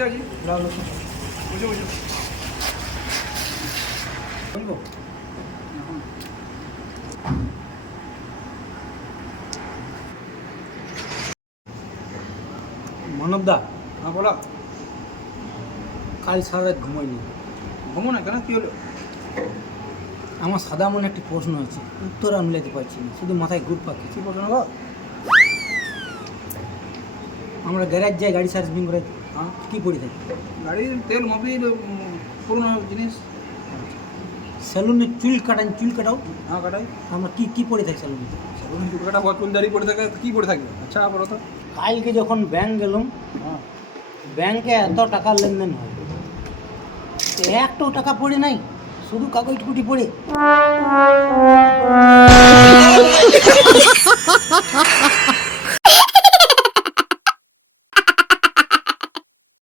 বসে আছি বসে বসে বলবো মানবদা, হ্যাঁ বলো। কাল সারা রাত ঘুমাইনি। ঘুমো না কেন, কী হলো? আমার সাদা মনে একটি প্রশ্ন আছে, উত্তর আমি নিতে পারছি না, শুধু মাথায় ঘুর পাচ্ছে। কী প্রশ্ন গো? আমরা গ্যারেজ যাই গাড়ি সার্ভিসিং করে, হ্যাঁ, কী পড়ে থাকি? গাড়ির তেল মোবিল পুরোনো জিনিস। সেলুনে চুল কাটাও, হ্যাঁ কাটাই। আমরা কি কি পড়ে থাকি সেলুনে? সেলুন চুলকাটা চুল দাঁড়িয়ে পড়ে থাকে, কী পড়ে থাকবে? আচ্ছা বলো তো। কালকে যখন ব্যাংক গেলাম, হ্যাঁ, ব্যাংকে এত টাকার লেনদেন হয়, তো একটাও টাকা পড়ে নাই, শুধু কাগজ কুটি পড়ে।